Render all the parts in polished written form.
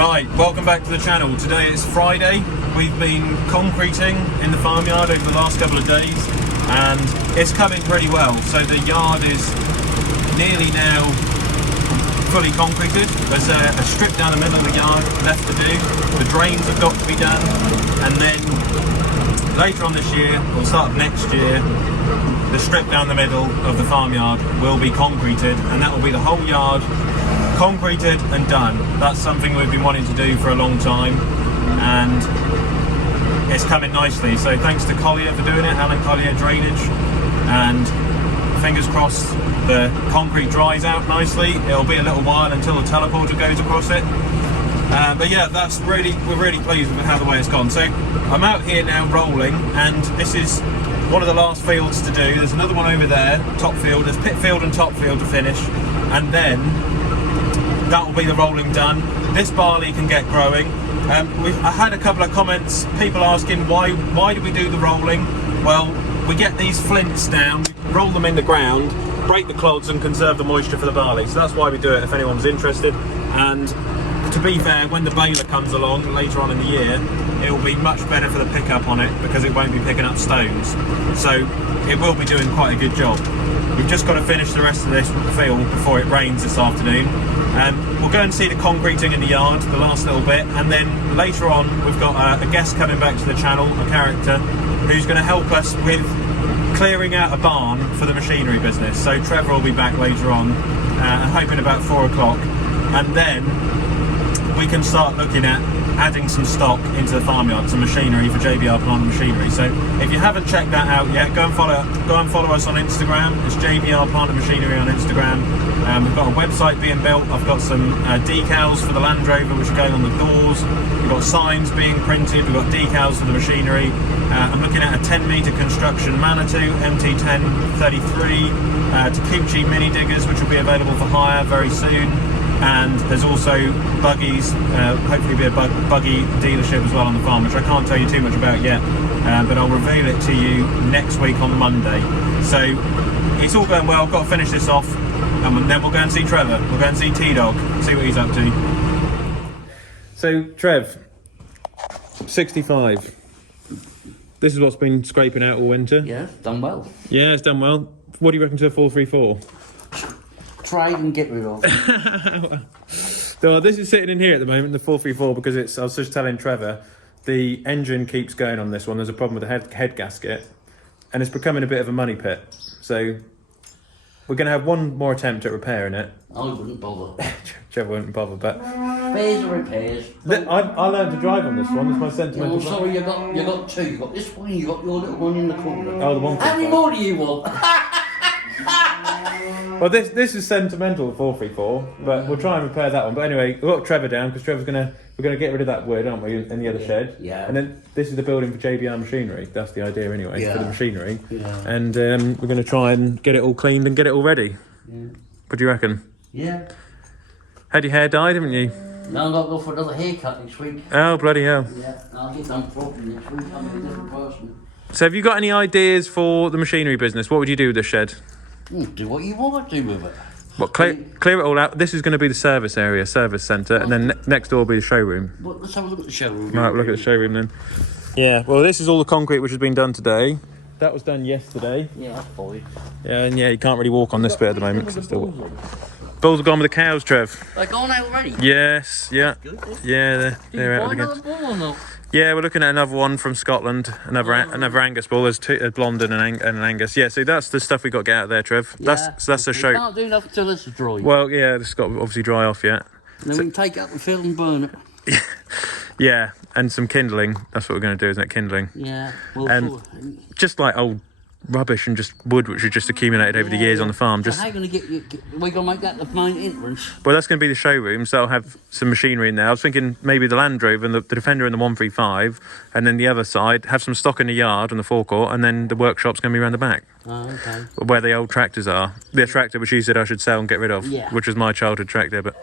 Right, welcome back to the channel. Today it's Friday. We've been concreting in the farmyard over the last couple of days and it's coming pretty well. So the yard is nearly now fully concreted. There's a strip down the middle of the yard left to do. The drains have got to be done, and then later on this year, or start of next year, the strip down the middle of the farmyard will be concreted, and that will be the whole yard concreted and done. That's something we've been wanting to do for a long time, and it's coming nicely. So thanks to Collier for doing it, Alan Collier Drainage, and fingers crossed the concrete dries out nicely. It'll be a little while until the teleporter goes across it, but yeah, we're really pleased with how the way it's gone. So I'm out here now rolling, and this is one of the last fields to do. There's another one over there, top field. There's pit field and top field to finish, and then that will be the rolling done. This barley can get growing. I had a couple of comments, people asking why do we do the rolling? Well, we get these flints down, roll them in the ground, break the clods and conserve the moisture for the barley. So that's why we do it, if anyone's interested. And to be fair, when the baler comes along later on in the year, it will be much better for the pickup on it because it won't be picking up stones. So it will be doing quite a good job. We've just got to finish the rest of this field before it rains this afternoon. We'll go and see the concreting in the yard, the last little bit, and then later on we've got a guest coming back to the channel, a character, who's going to help us with clearing out a barn for the machinery business. So Trevor will be back later on, I'm hoping about 4 o'clock, and then we can start looking at adding some stock into the farmyard, some machinery for JBR Plant Machinery. So if you haven't checked that out yet, go and follow us on Instagram. It's JBR Plant Machinery on Instagram. We've got a website being built. I've got some decals for the Land Rover which are going on the doors. We've got signs being printed. We've got decals for the machinery. I'm looking at a 10-metre construction Manitou MT1033 Takuchi mini diggers which will be available for hire very soon. And there's also Buggies, hopefully be a buggy dealership as well on the farm, which I can't tell you too much about yet, but I'll reveal it to you next week on Monday. So it's all going well. I've got to finish this off, and then we'll go and see Trevor. We'll go and see T-Dog, see what he's up to. So Trev, 65. This is what's been scraping out all winter. Yeah, done well. Yeah, it's done well. What do you reckon to a 434? Try and get rid of. So this is sitting in here at the moment, the 434, because I was just telling Trevor, the engine keeps going on this one. There's a problem with the head gasket, and it's becoming a bit of a money pit. So we're going to have one more attempt at repairing it. I wouldn't bother. Trevor wouldn't bother, but Repairs are repairs. I learned to drive on this one. It's my sentimental. Oh, sorry, you got two. You got this one. You got your little one in the corner. Oh, the one. How many more do you want? Well, this is sentimental 434, but we'll try and repair that one. But anyway, we've got Trevor down because we're gonna get rid of that wood, aren't we, in the other shed? Yeah. And then this is the building for JBR Machinery. That's the idea anyway, for the machinery. Yeah. And we're gonna try and get it all cleaned and get it all ready. Yeah. What do you reckon? Yeah. Had your hair dyed, haven't you? Now I've got to go for another haircut next week. Oh, bloody hell. Yeah. I'll get done properly next week. I'll be a different person. So have you got any ideas for the machinery business? What would you do with the shed? Do what you want to do with it. What, clear it all out? This is going to be the service area, service centre, and then next door will be the showroom. Well, let's have a look at the showroom. Right, we'll look at the showroom then. Yeah, well, this is all the concrete which has been done today. That was done yesterday. Yeah, that's fine. Yeah, and yeah, you can't really walk on this bit at the moment because it's still... Bulls have gone with the cows, Trev. They're gone out already? Yes, yeah. Good. Yeah, they're out again. Bull or not? Yeah, we're looking at another one from Scotland, another Angus bull. There's two, a blonde and an Angus. Yeah, so that's the stuff we got to get out of there, Trev. Yeah. That's the show. We can't do nothing till it's dry. Well, yeah, it's got to obviously dry off yet. And then we can take it up the field and burn it. Yeah, and some kindling. That's what we're going to do, isn't it? Kindling. Yeah. Well, And just like old rubbish and just wood which has just accumulated over the years on the farm. So how are you going to we're going to make that the main entrance? Well, that's going to be the showroom, so that'll have some machinery in there. I was thinking maybe the Land Rover and the Defender and the 135, and then the other side, have some stock in the yard and the forecourt, and then the workshop's going to be around the back. Oh, okay. Where the old tractors are. The tractor which you said I should sell and get rid of, which was my childhood tractor, but...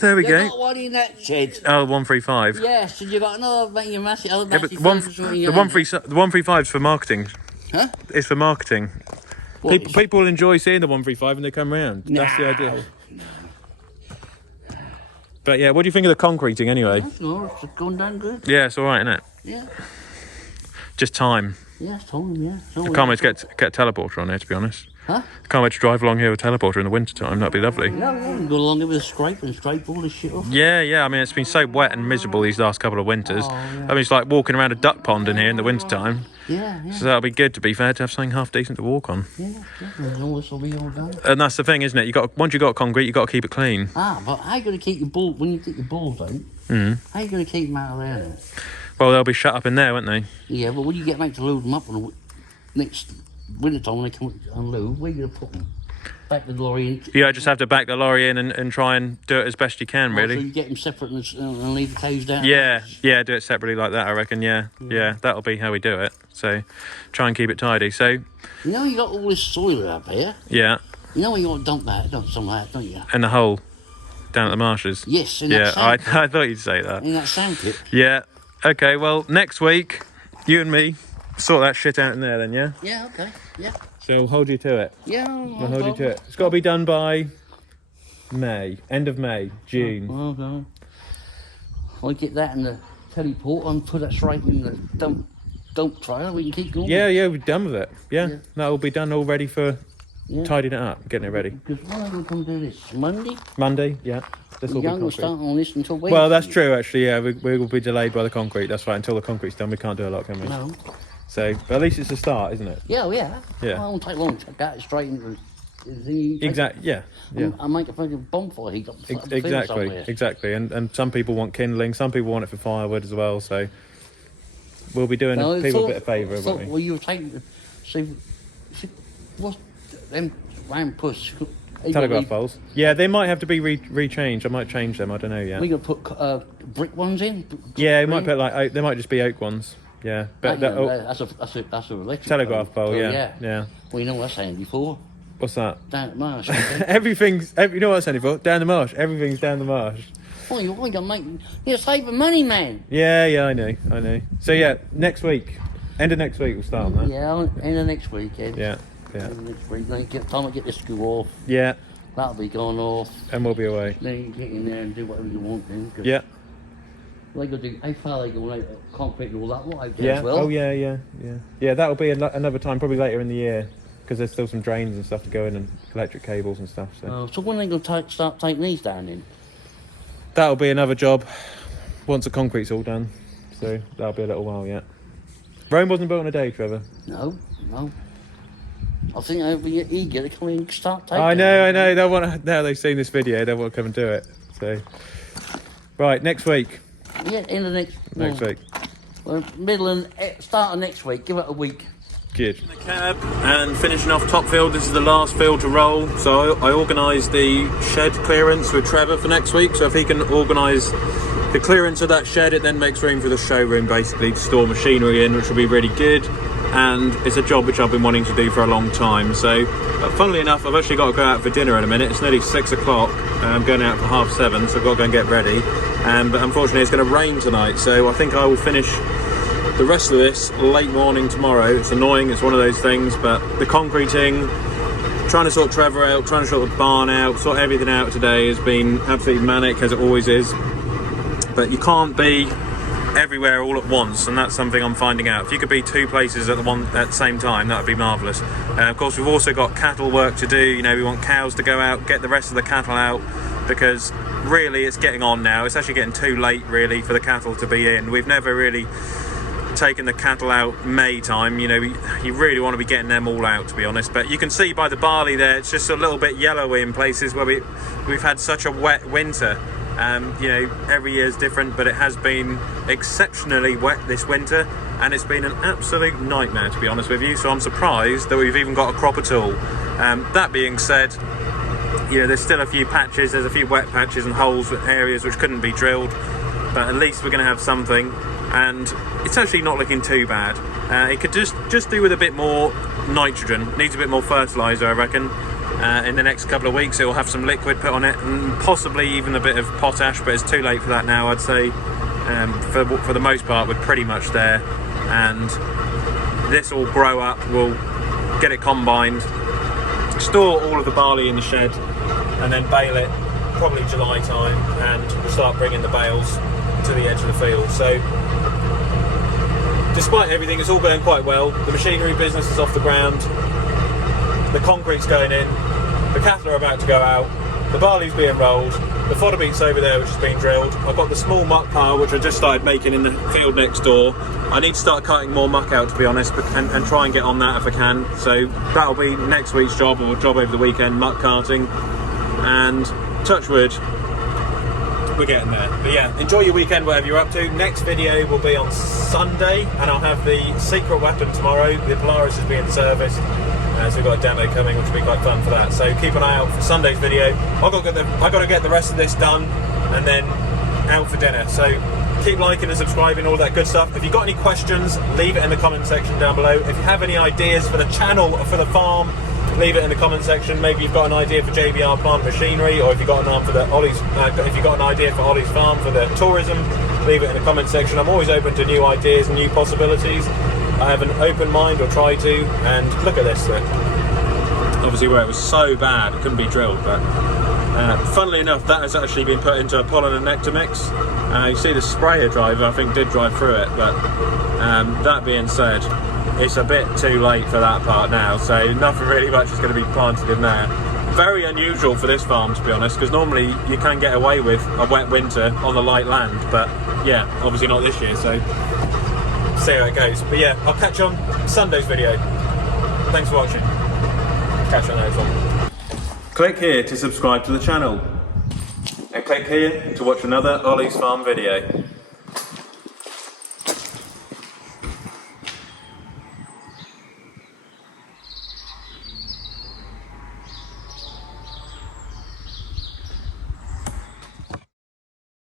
there we go. You got one in that shed? Oh, 135. Yes, and you got another massive... Yeah, but the 135 is for marketing. Huh? It's for marketing. People will enjoy seeing the 135 when they come round. No. That's the idea. But yeah, what do you think of the concreting anyway? That's all. It's going down good. Yeah, it's all right, isn't it? Yeah. Just time. Yeah, it's time, yeah. I can't wait to get a teleporter on here, to be honest. Huh? Can't wait to drive along here with a teleporter in the winter time. That'd be lovely. Yeah, we can go along there with a scrape and scrape all this shit off. Yeah. I mean, it's been so wet and miserable these last couple of winters. Oh, yeah. I mean, it's like walking around a duck pond in here in the winter time. Yeah. So that'll be good, to be fair, to have something half decent to walk on. Yeah. And all this will be all done. And that's the thing, isn't it? Once you got concrete, you got to keep it clean. But how you going to keep your ball when you get your balls out? How you going to keep them out of there then? Well, they'll be shut up in there, won't they? Yeah, but when you get back to load them up on the next winter time when they come unload, where are you going to put them? Back the lorry in. You just have to back the lorry in and try and do it as best you can, really. So you get them separate and leave the cows down? Yeah, do it separately like that, I reckon, yeah. That'll be how we do it. So try and keep it tidy. So, you know you got all this soil up here? Yeah. You know you got to dump some of that, don't you? In the hole down at the marshes? Yes, in that sand pit. I thought you'd say that. In that sand pit. Yeah. Okay, well, next week, you and me sort that shit out in there then, yeah? Yeah, okay, yeah. So I'll hold you to it. Yeah, I'll hold you to it. It's got to be done by May, end of May, June. Okay. I'll get that in the teleport and put that straight in the dump trailer. We can keep going. Yeah, we're done with it. Yeah. That'll be done all ready for tidying it up, getting it ready. Because when are we going to do this? Monday? Monday, yeah. This will be Young will concrete. start on this until Wednesday. Well, that's true, actually, yeah. We will be delayed by the concrete. That's right. Until the concrete's done, we can't do a lot, can we? No. So, but at least it's a start, isn't it? Yeah. Yeah. Well, it won't take long to get it straight into the thingy. Exactly. Yeah. I'll make a fucking bonfire heat up. Exactly. And some people want kindling. Some people want it for firewood as well. So we'll be doing people a bit of favour, won't we? Well, you were taking. See, what's them round push? Telegraph poles. Yeah, they might have to be rechanged. I might change them. I don't know yet. We gonna put brick ones in. Yeah, we might put like they might just be oak ones. Yeah, but that's a electric telegraph pole. So, Yeah. Well, you know what that's handy for. What's that? Down the marsh. You know what that's handy for? Down the marsh. Everything's down the marsh. Oh, you're saving money, man. Yeah, I know. So yeah, next week, end of next week, we'll start on that. Yeah, end of next weekend. Yeah. End of next week. Then time to get this screw off. Yeah. That'll be gone off. And we'll be away. Then you can get in there and do whatever you want then. Yeah. They go do how far they go concrete and all that what out there as well. Oh yeah. That'll be another time, probably later in the year, because there's still some drains and stuff to go in and electric cables and stuff. So when are they going to start taking these down in? That'll be another job once the concrete's all done. So that'll be a little while yet. Rome wasn't built in a day, Trevor. No. I think they'll be eager to come in and start taking. I know. Now they've seen this video, they want to come and do it. So, right, next week. Yeah, in the next week. Well, start of next week. Give it a week. Good. In the cab and finishing off top field. This is the last field to roll. So I organised the shed clearance with Trevor for next week. So if he can organise the clearance of that shed, it then makes room for the showroom basically to store machinery in, which will be really good. And it's a job which I've been wanting to do for a long time. So funnily enough, I've actually got to go out for dinner in a minute. It's nearly 6 o'clock. I'm going out for 7:30, so I've got to go and get ready. But unfortunately it's going to rain tonight, so I think I will finish the rest of this late morning tomorrow. It's annoying, it's one of those things, but the concreting, trying to sort Trevor out, trying to sort the barn out, sort everything out today has been absolutely manic, as it always is. But you can't be everywhere all at once, and that's something I'm finding out. If you could be two places at the same time, that would be marvellous. Of course, we've also got cattle work to do. You know, we want cows to go out, get the rest of the cattle out, because really it's getting on now. It's actually getting too late really for the cattle to be in. We've never really taken the cattle out May time. You know, you really want to be getting them all out, to be honest. But you can see by the barley there, it's just a little bit yellowy in places where we've had such a wet winter. You know, every year is different, but it has been exceptionally wet this winter, and it's been an absolute nightmare, to be honest with you. So I'm surprised that we've even got a crop at all. That being said, you know, there's still a few patches, there's a few wet patches and holes, areas which couldn't be drilled, but at least we're going to have something, and it's actually not looking too bad. It could just do with a bit more nitrogen, needs a bit more fertiliser, I reckon. In the next couple of weeks it will have some liquid put on it, and possibly even a bit of potash, but it's too late for that now. I'd say for the most part we're pretty much there, and this will grow up, we'll get it combined, store all of the barley in the shed, and then bale it probably July time, and we'll start bringing the bales to the edge of the field. So despite everything, it's all going quite well. The machinery business is off the ground, the concrete's going in, the cattle are about to go out, the barley's being rolled, the fodder beet's over there which is being drilled. I've got the small muck pile which I just started making in the field next door. I need to start cutting more muck out, to be honest, and try and get on that if I can. So that'll be next week's job, or job over the weekend, muck carting. And touch wood, we're getting there. But yeah, enjoy your weekend, whatever you're up to. Next video will be on Sunday, and I'll have the secret weapon tomorrow. The Polaris is being serviced, so we've got a demo coming, which will be quite fun for that. So keep an eye out for Sunday's video. I've got to get the rest of this done, and then out for dinner. So keep liking and subscribing, all that good stuff. If you've got any questions, leave it in the comment section down below. If you have any ideas for the channel or for the farm, leave it in the comment section. Maybe you've got an idea for JBR plant machinery, or if you've got an arm for the Olly's, if you've got an idea for Olly's farm for the tourism, leave it in the comment section. I'm always open to new ideas and new possibilities. I have an open mind, or try to. And look at this thing. Obviously, where it was so bad, it couldn't be drilled. But funnily enough, that has actually been put into a pollen and nectar mix. You see the sprayer driver, I think, did drive through it. But that being said, it's a bit too late for that part now, so nothing really much is going to be planted in there. Very unusual for this farm, to be honest, because normally you can get away with a wet winter on the light land, but yeah, obviously not this year, so see how it goes. But yeah, I'll catch you on Sunday's video. Thanks for watching. Catch you on the next one. Click here to subscribe to the channel, and click here to watch another Olly's Farm video.